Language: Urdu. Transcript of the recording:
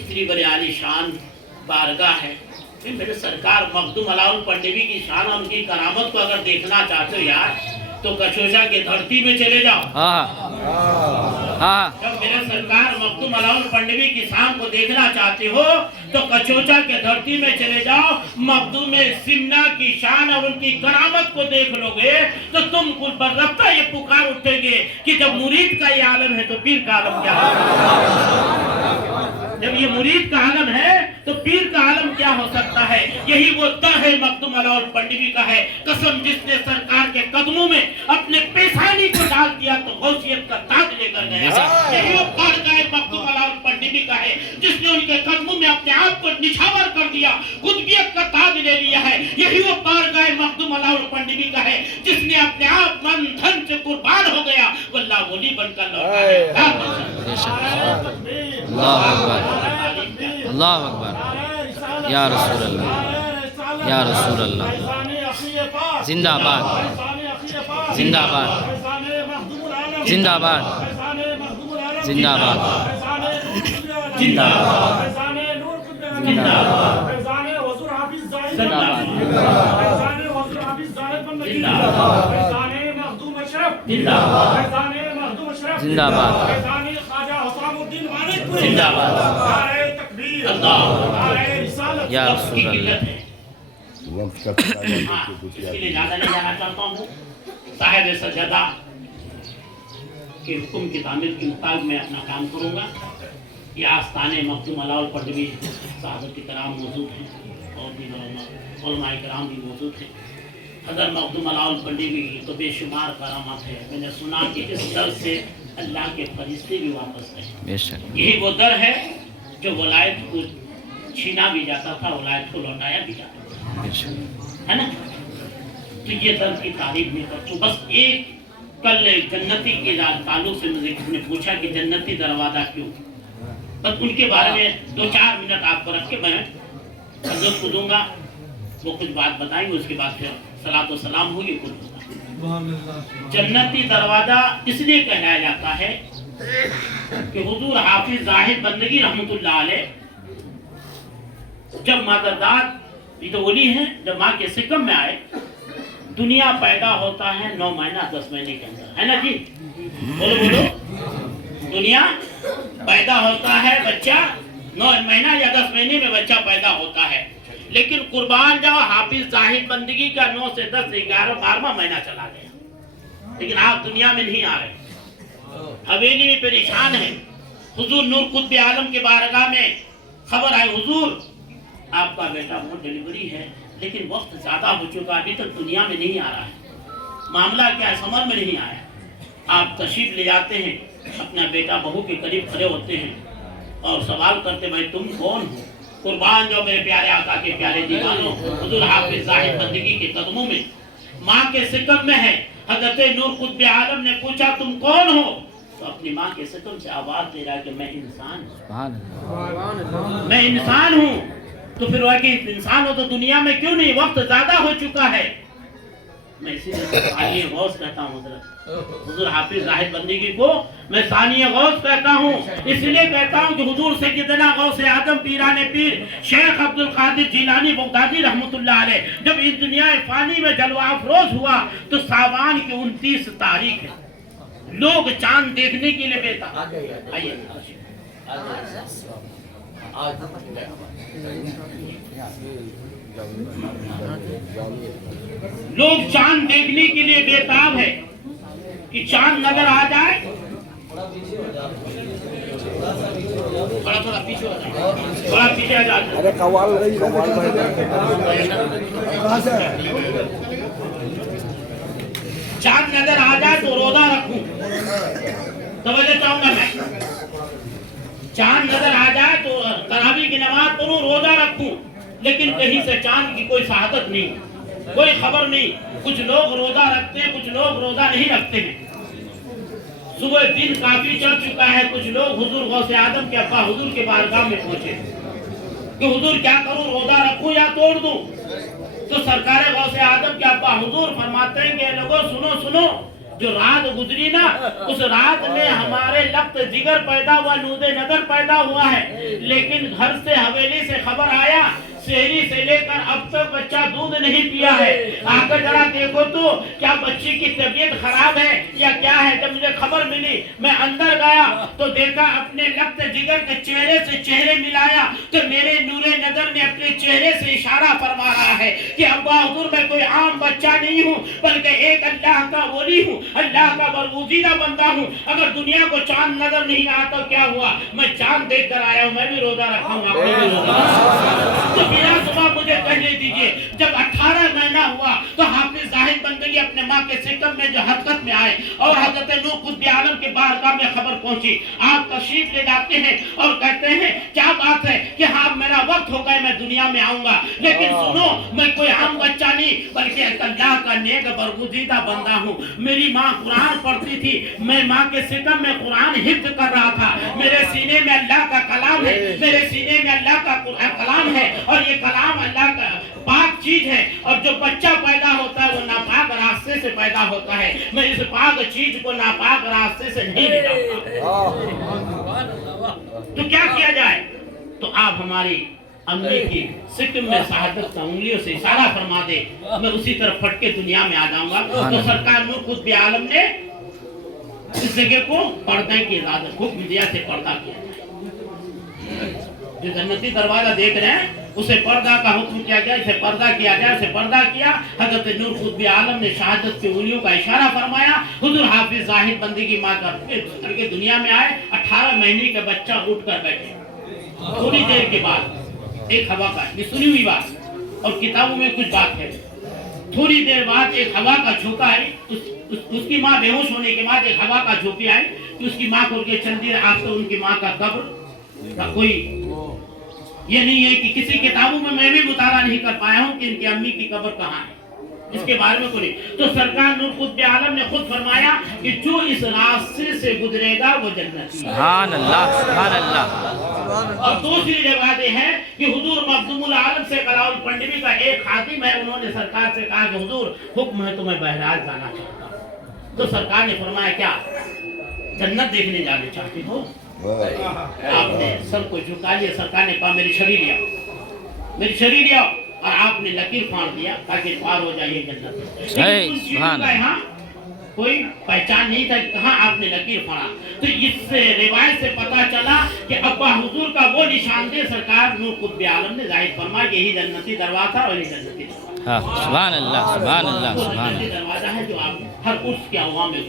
اتنی بڑی عالی شان بارگاہ ہے. میرے سرکار مخدوم علاؤل پنڈوی کی شان اور ان کی کرامت کو اگر دیکھنا چاہتے ہو یار تو کچوچا کی دھرتی میں چلے جاؤ. جب میرے سرکار مخدوم علاؤل پنڈوی کی شان کو دیکھنا چاہتے ہو تو کچوچا کے دھرتی میں چلے جاؤ. مخدوم سمنا کی شان اور ان کی کرامت کو دیکھ لو گے تو تم کو بررفتہ یہ پکار اٹھے گے کہ جب مرید کا یہ عالم ہے تو پیر کا عالم کیا ہے. جب یہ مرید کا عالم ہے تو پیر کا عالم کیا ہو سکتا ہے. یہی وہ در ہے مخدوم علاؤل پنڈوی کا ہے. قسم جس نے سرکار کے قدموں میں اپنے پیشانی کو ڈال دیا تو غوثیت کا تاج لے کر گیا. یہی وہ بارگاہ مخدوم علاؤل پنڈوی کا ہے جس نے ان کے قدموں میں اپنے آپ کو نچھاور کر دیا, قطبیت کا تاج لے لیا ہے. یہی وہ بارگاہ مخدوم علاؤل پنڈوی کا ہے جس نے اپنے آپ من دھن سے قربان ہو گیا واللہ ولی بن کر لوٹا ہے. اللہ اکبر, اللہ اکبر, یا رسول اللہ, یا رسول اللہ. زندہ باد, زندہ باد, زندہ باد, زندہ باد, زندہ باد, زندہ باد, زندہ باد, زندہ باد. یا رسول اللہ. اس کے لیے زیادہ نہیں جانا چاہتا ہوں. صاحب سجدہ کے حکم کی تعمیر کے مطابق میں اپنا کام کروں گا. یہ آستانے مخدوم علاؤل پنڈوی صحابت کرام موجود ہیں اور بھی علماء کرام بھی موجود ہیں. حضرت مخدوم علاؤل پنڈوی کی تو بے شمار کرامات ہے. میں نے سنا کہ اس در سے اللہ کے فرشتے بھی واپس رہے. یہی وہ در ہے جو ولایت کو چھینا بھی جاتا تھا, ولایت کو لوٹایا بھی جاتا تھا, ہے نا. تو یہ در کی تعریف نہیں کرتا. بس ایک کل جنتی کے تعلق سے مجھے کسی نے پوچھا کہ جنتی دروازہ کیوں, بس ان کے بارے میں 2-4 منٹ آپ کو رکھ کے میں حضرت کو دوں گا. وہ کچھ بات بتائیں گے, اس کے بعد پھر صلاۃ و سلام ہوگی. کچھ ہوگا. جنتی دروازہ اس لیے کہلایا جاتا ہے کہ حضور حافظ زاہد بندگی رحمت اللہ علیہ جب مادرداد یہ تو ولی ہیں, جب ماں کے سکم میں آئے, دنیا پیدا ہوتا ہے 9 مہینہ 10 مہینے کے اندر, ہے نا جی, بولو بولو. دنیا پیدا ہوتا ہے بچہ 9 مہینہ یا 10 مہینے میں بچہ پیدا ہوتا ہے. لیکن قربان جاؤ حافظ زاہد بندگی کا 9 سے 10 سے 11 12واں مہینہ چلا گیا, لیکن آپ دنیا میں نہیں آ رہے, حویلی میں پریشان ہے. حضور نور قطب عالم کے بارگاہ میں خبر آئی, حضور آپ کا بیٹا وہ ڈیلیوری ہے لیکن وقت زیادہ ہو چکا, ابھی تک دنیا میں نہیں آ رہا ہے. معاملہ کیا ہے, سمر میں نہیں آیا. آپ تشریف لے جاتے ہیں, اپنا بیٹا بہو کے قریب کھڑے ہوتے ہیں اور سوال کرتے بھائی تم کون ہو. قربان جو میرے پیارے آقا کے پیارے دیوانوں, حضور حافظ زاہد بندگی کے قدموں میں ماں کے سکم میں ہے. حضرت نور قطب عالم نے پوچھا تم کون ہو, تو اپنی ماں کے سکم سے آواز دے رہا ہے کہ میں انسان ہوں, میں انسان ہوں. تو پھر وہ کہ انسان ہو تو دنیا میں کیوں نہیں, وقت زیادہ ہو چکا ہے. میں اسی لیے ثانی غوث کہتا ہوں. حضور حافظ زاہد بندگی کو میں ثانی غوث کہتا ہوں. اس لیے کہتا ہوں کہ حضور سیدنا غوث اعظم پیران پیر شیخ عبد القادر جیلانی بغدادی رحمت اللہ علیہ جب اس دنیا فانی میں جلوہ افروز ہوا تو ساون کی 29 تاریخ ہے. لوگ چاند دیکھنے کے لیے بیٹھا. آئیے لوگ چاند دیکھنے کے لیے بےتاب ہے کہ چاند نظر آ جائے. تھوڑا پیچھے ہو جائے, تھوڑا پیچھے آ جائے. چاند نظر آ جائے تو روزہ رکھوں, توجہ چاہوں گا میں. چاند نظر آ جائے تو تراویح کی نماز پڑھوں, روزہ رکھوں, لیکن کہیں سے چاند کی کوئی شہادت نہیں, کوئی خبر نہیں. کچھ لوگ روزہ رکھتے ہیں, کچھ لوگ روزہ نہیں رکھتے ہیں. صبح دن کافی چل چکا ہے, کچھ لوگ حضور غوث اعظم کے ابا حضور کے بارگاہ میں پہنچے کہ حضور کیا کروں, روزہ رکھوں یا توڑ دوں. تو سرکار غوث اعظم کے ابا حضور فرماتے ہیں کہ لوگوں سنو سنو, جو رات گزری نا اس رات میں ہمارے لفظ جگر پیدا ہوا، نود نظر پیدا ہوا ہے، لیکن گھر سے حویلی سے خبر آیا شہری سے لے کر اب تک بچہ دودھ نہیں پیا ہے، آ کر ذرا دیکھو تو کیا بچی کی طبیعت خراب ہے یا کیا ہے۔ جب مجھے خبر ملی میں اندر گیا تو دیکھا اپنے لفظ جگر کے چہرے سے چہرے ملایا تو میرے نور نظر نے اپنے چہرے سے اشارہ فرما رہا ہے کہ ابا حضور میں کوئی عام بچہ نہیں ہوں بلکہ ایک اللہ کا ولی ہوں، اللہ کا برگزیدہ بندہ ہوں۔ اگر دنیا کو چاند نظر نہیں آتا تو کیا ہوا، میں چاند دیکھ کر آیا ہوں، میں بھی روزہ رکھا ہوں، آپ نے بھی روزہ رکھا۔ تو میرا صبح مجھے کہنے دیجئے جب 18 مہینہ ہوا تو حافظ زاہد بندگی اپنے ماں کے سکم میں جو حرکت میں آئے اور حضرت نوح قطب عالم کے بارگاہ میں خبر پہنچی، آپ تشریف لے جاتے ہیں اور کہتے ہیں کیا بات ہے کہ ہاں میرا وقت ہو گیا، میں دنیا میں آؤں گا، لیکن سنو میں کوئی عام بچہ نہیں بلکہ اللہ کا نیک برگزیدہ بندہ ہوں۔ میری ماں قرآن پڑھتی تھی، میں ماں کے سکم میں قرآن حفظ کر رہا تھا، میرے سینے میں اللہ کا کلام ہے، میرے سینے میں اللہ کا کلام ہے اور یہ کلام اللہ کا پاک چیز ہے، اور جو بچہ پیدا ہوتا ہے وہ ناپاک راستے سے پیدا ہوتا ہے، میں اس پاک چیز کو ناپاک راستے سے نہیں ملاتا۔ تو کیا کیا جائے؟ تو آپ ہماری امی کی سکم میں شہادت کا انگلیوں سے اشارہ فرما دے، میں اسی طرف پھٹ کے دنیا میں آ جاؤں گا۔ تو سرکار نور قطب عالم نے اس جگہ کو پردے کی اجازت حکم دیا سے پردہ کیا جائے۔ جو جنتی دروازہ دیکھ رہے ہیں اسے پردہ کا حکم کیا گیا، اسے پردہ کیا جائے، اسے پردہ کیا۔ حضرت نور قطب عالم نے شہادت کی انگلیوں کا اشارہ فرمایا، حضور حافظ زاہد بندگی ماں کر کے دنیا میں آئے، 18 مہینے کا بچہ اٹھ کر بیٹھے۔ تھوڑی دیر کے بعد ایک ہوا کا، یہ سنی ہوئی بات اور کتابوں میں کچھ بات ہے، تھوڑی دیر بعد ایک ہوا کا جھونکا آئی، اس کی ماں بے ہوش ہونے کے بعد ایک ہوا کا جھونکی آئی کہ اس کی ماں کو کے چند دیر آپ تو ان کی ماں کا قبر کا کوئی یہ نہیں ہے کہ کسی کتابوں میں بھی مطالعہ نہیں کر پایا ہوں کہ ان کی امی کی قبر کہاں ہے، اس کے بارے میں کوئی۔ تو سرکار نور قطب عالم نے خود فرمایا کہ جو اس راستے سے گزرے گا وہ جنتی ہے۔ سبحان اللہ، سبحان اللہ۔ اور دوسری روایت ہے کہ حضور مخدوم العالم سے کلاؤ پنڈوی کا ایک خادم ہے، انہوں نے سرکار سے کہا کہ حضور حکم ہے تو میں بہرحال جانا چاہتا ہوں۔ تو سرکار نے فرمایا کیا جنت دیکھنے جانے چاہتے ہو؟ آپ نے سر کو جھکا لیا، سرکار نے کہا میری چھڑی لیا، میری چھڑی لیا، اور آپ نے لکیر پھاڑ دیا تاکہ پار ہو جائے جنت۔ لیکن ان چیزوں کا یہاں کوئی پہچان نہیں تھا کہ کہاں آپ نے لکیر پھاڑا۔ تو اس سے روایت سے پتا چلا کہ ابا حضور کا وہ نشاندہ سرکار نور قطب عالم نے ظاہر فرمایا کہ یہی جنتی دروازہ اور یہی جنتی دروازہ۔ سبحان اللہ، سبحان اللہ، سبحان اللہ۔ دروازہ ہے جو آپ ہر عرس کے عوام میں